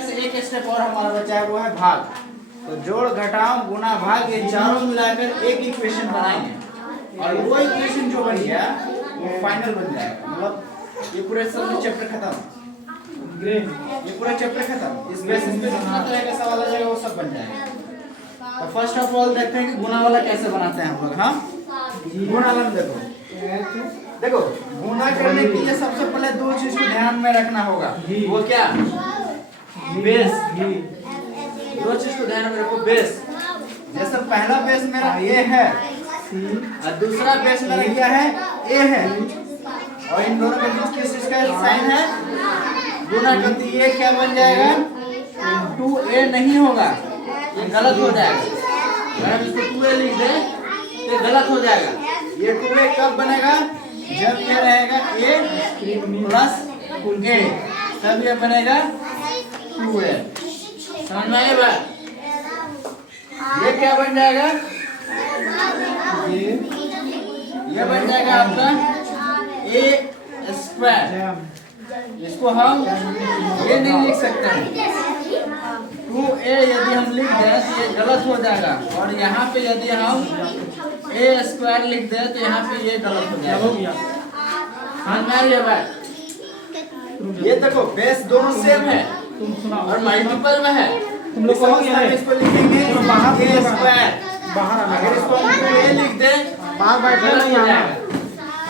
से एक स्टेप और हमारा बचा है, वो है भाग। तो जोड़ घटाओ गुना भाग ये चारों मिलाकर एक इक्वेशन बनाएंगे और वो इक्वेशन जो बन गया वो फाइनल बन जाएगा। मतलब ये पूरे सब चैप्टर खत्म, ये पूरा चैप्टर खत्म। इस बेसिस पे जितना तरह का सवाल आ जाएगा वो सब बन जाएगा। तो फर्स्ट ऑफ ऑल देखते हैं कि गुना वाला कैसे बनाते हैं हम लोग। हाँ, गुना वाला देखो गुना करने के लिए सबसे पहले दो चीज को ध्यान में रखना होगा। वो क्या? बेस। दो चीज को ध्यान में रखो, बेस। जैसे पहला बेस मेरा ए है और दूसरा बेस मेरा क्या है? ए है। और इन दोनों के बीच किस चीज का साइन है? गुना करती ये क्या बन जाएगा? 2a नहीं होगा, ये गलत हो जाएगा। अगर हम इसको 2a लिख दें तो गलत हो जाएगा। ये 2a कब बनेगा? जब ये रहेगा a प्लस a, तब ये बनेगा 2a। समझ में आया बात? ये क्या बन जाएगा? ये बन जाएगा आपका a स्क्वायर। इसको हम ये नहीं लिख सकते हैं, 2a यदि हम लिख दें तो ये गलत हो जाएगा। और यहाँ पे यदि हम a स्क्वायर लिख दें तो यहाँ पे ये गलत हो जाएगा। समझ बात? ये देखो बेस दोनों सेम है और मल्टीपल में है। तुम लोग इसको लिखेंगे a स्क्वायर। बाहर अगर इसको हम 2a लिख दें बाहर बैठे गलत हो जाएगा।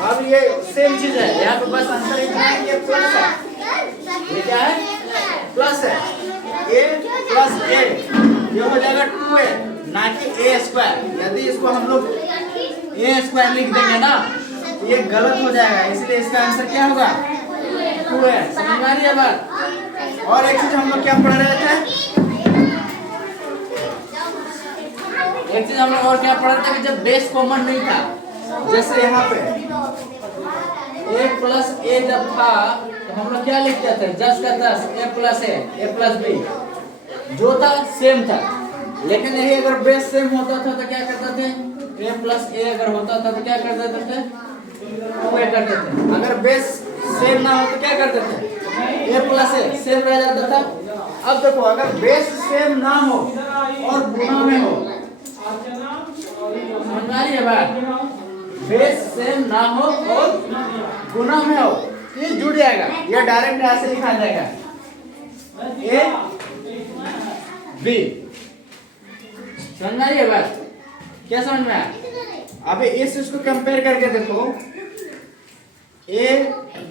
अब ये सेम चीज है, यहाँ पे बस अंतर इतना है कि ये प्लस है। ये क्या है? प्लस है। a प्लस a ये हो जाएगा 2a, ना कि a स्क्वायर। यदि इसको हम लोग a स्क्वायर लिख देंगे ना तो ये गलत हो जाएगा, इसलिए इसका आंसर क्या होगा? 2a। समझ में आ रही है बात? और एक चीज हम लोग क्या पढ़ रहे थे? एक चीज हम लोग और क्या पढ़ रहे थे कि जब बेस कॉमन नहीं था, जैसे यहाँ पे a प्लस a जब था तो हम लोग क्या लिखते थे? 10 का 10 a प्लस b जो था सेम था। लेकिन यही अगर बेस सेम होता था तो क्या करते थे? a प्लस a अगर होता था तो क्या कर देते थे? 2a करते थे। अगर बेस सेम ना हो तो क्या करते थे? a प्लस a सेम रह जाता था। अब देखो अगर बेस सेम ना हो और गुना में हो, समझ आ रही है बात? बेस सेम ना हो और गुना में हो, ये जुड़ जाएगा। ये डायरेक्ट ऐसे लिखा जाएगा a b। समझ में आ रही है बात? क्या समझ में आया? अभी इस इसको कंपेयर करके देखो, a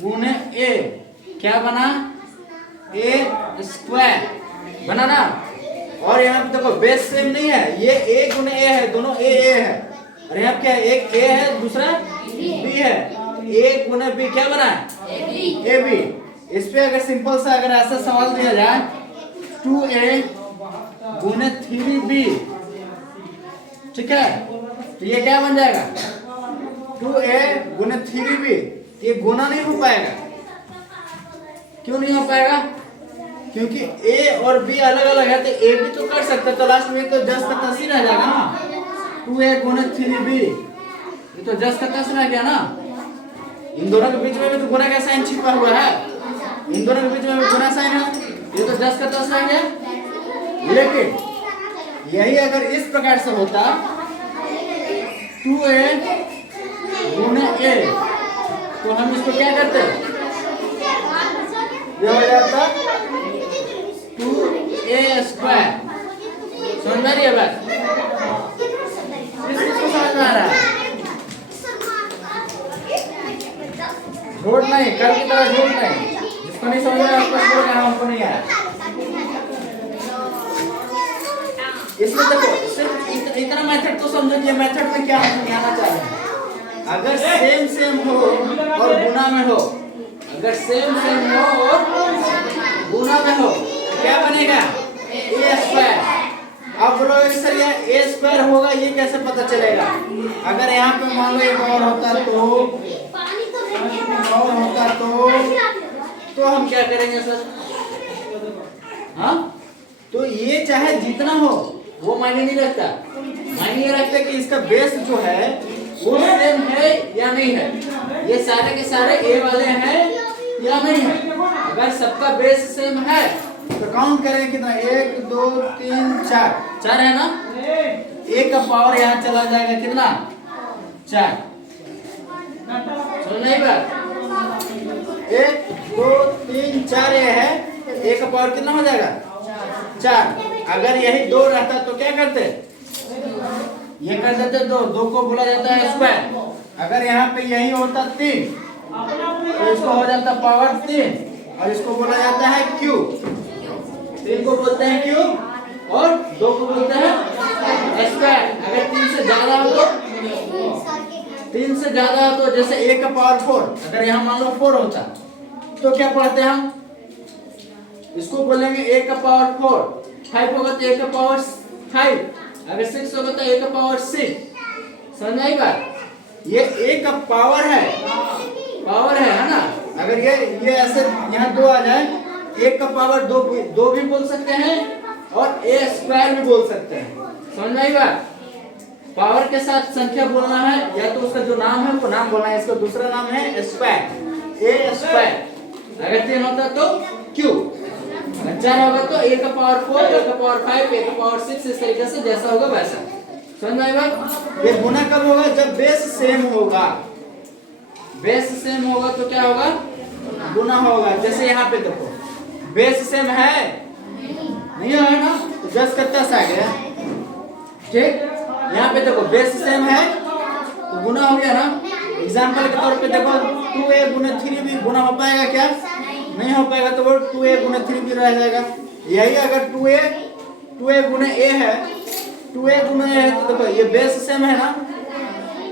गुने a क्या बना? a स्क्वायर बना ना। और यहाँ पे देखो बेस सेम नहीं है, ये a गुने a है, दोनों a है। और यहाँ क्या है? एक a है दूसरा b है। a गुने b क्या बना है? ab। इस पे अगर सिंपल सा अगर ऐसा सवाल दिया जाए 2a गुने 3b, ठीक है, तो ये क्या बन जाएगा? 2a गुने 3b। ये गुना नहीं हो पाएगा। क्यों नहीं हो पाएगा? क्योंकि a और b अलग अलग है, तो a भी तो कर सकते, तो लास्ट में तो 10 का 10 ही रह जाएगा ना। 2a गुने 3b ये तो 10 का 10 रह गया ना। इन दोनों के बीच में भी तो गुना का साइन छिपा हुआ है, इन दोनों के बीच में भी गुना साइन है, ये तो 10 का 10 रह गया। लेकिन यही अगर इस प्रकार से होता 2a गुने a तो हम इसको क्या करते? ये हो जाता 2a स्क्वायर। समझ में आ रही है बात? इसको समझ में आ रहा है? झूठ नहीं, कल की तरह झूठ नहीं। जिसको नहीं समझ में आया उसको छोड़ देना, हमको नहीं आया। इसमें देखो सिर्फ इतना मेथड तो समझो कि मेथड में क्या हम समझाना चाह रहे हैं। अगर सेम हो और गुना में हो, अगर सेम हो और गुना में हो क्या बनेगा? a square. अब बोलो सर ये a स्क्वायर होगा, ये कैसे पता चलेगा? अगर यहाँ पे मान लो एक और होता तो हम क्या करेंगे सर? हाँ, तो ये चाहे जितना हो वो मायने नहीं रखता। मायने ये रखता कि इसका बेस जो है वो सेम है या नहीं है, ये सारे के सारे a वाले हैं या नहीं है। अगर सबका बेस सेम है तो काउंट करें कितना, 1 2 3 4, 4 है ना, एक का पावर यहाँ चला जाएगा कितना, 4। समझ नहीं बात, 1 2 3 4 ये है, एक का पावर कितना हो जाएगा, 4। अगर यही 2 रहता तो क्या करते, ये कर देते 2 को बोला जाता है स्क्वायर। अगर यहाँ पे यही होता 3 तो इसको हो जाता पावर 3 और इसको बोला जाता है क्यूब। 3 को बोलते हैं क्यूब और 2 को बोलते हैं स्क्वायर। अगर 3 से ज्यादा हो तो 3 से ज्यादा हो तो जैसे 1 का पावर 4, अगर यहाँ मान लो 4 होता तो क्या पढ़ते हैं हम, इसको बोलेंगे 1 का पावर 4। 5 होगा तो 1 का पावर 5, अगर 6 होगा तो 1 का पावर 6। समझ आई बात, ये 1 का पावर है ना। अगर ये ऐसे यहाँ 2 आ जाए, 1 का पावर 2 भी बोल सकते हैं और a स्क्वायर भी बोल सकते हैं। समझ आई बात, पावर के साथ संख्या बोलना है या तो उसका जो नाम है वो नाम बोलना है, इसका दूसरा नाम है स्क्वायर, a स्क्वायर। अगर 3 होता तो क्यूब, अगर 4 होगा तो 1 का पावर 4, 1 का पावर 5, 1 का पावर 6, इस तरीके से जैसा होगा वैसा। समझ आई बात। ये गुना कब होगा, जब बेस सेम होगा। बेस सेम होगा तो क्या होगा, गुना होगा। जैसे यहाँ पे देखो बेस सेम है, नहीं है ना, तो 10 का 10 आ गया, ठीक। यहाँ पे देखो बेस सेम है तो गुना हो गया ना। एग्जाम्पल के तौर पे देखो 2a गुना 3 भी गुना हो पाएगा क्या, नहीं हो पाएगा, तो वो 2a गुना 3 भी रह जाएगा। यही अगर 2a गुना a है, 2a गुना a है, तो देखो ये बेस सेम है ना,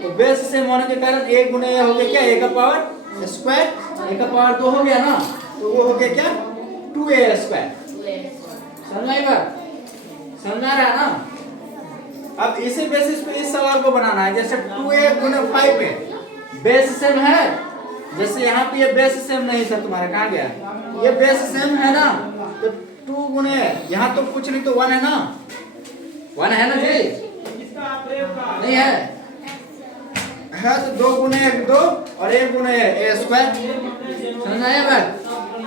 तो बेस सेम होने के कारण a गुना a हो गया क्या, a का पावर स्क्वायर, a का पावर 2 हो गया ना, तो वो हो गया क्या, 2a स्क्वायर। समझ आई बात, समझ आ रहा है ना। अब इसी बेसिस पे इस सवाल को बनाना है। जैसे 2a गुना 5 है, बेस सेम है, जैसे यहाँ पे ये बेस सेम नहीं था तुम्हारा, कहाँ गया, ये बेस सेम है ना, तो 2 गुने यहाँ तो कुछ नहीं तो 1 है ना, 1 है ना जी, नहीं है तो 2 गुने 2 और 1 गुने a स्क्वायर। समझ आया बात।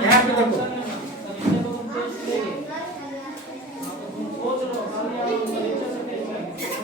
यहाँ पे देखो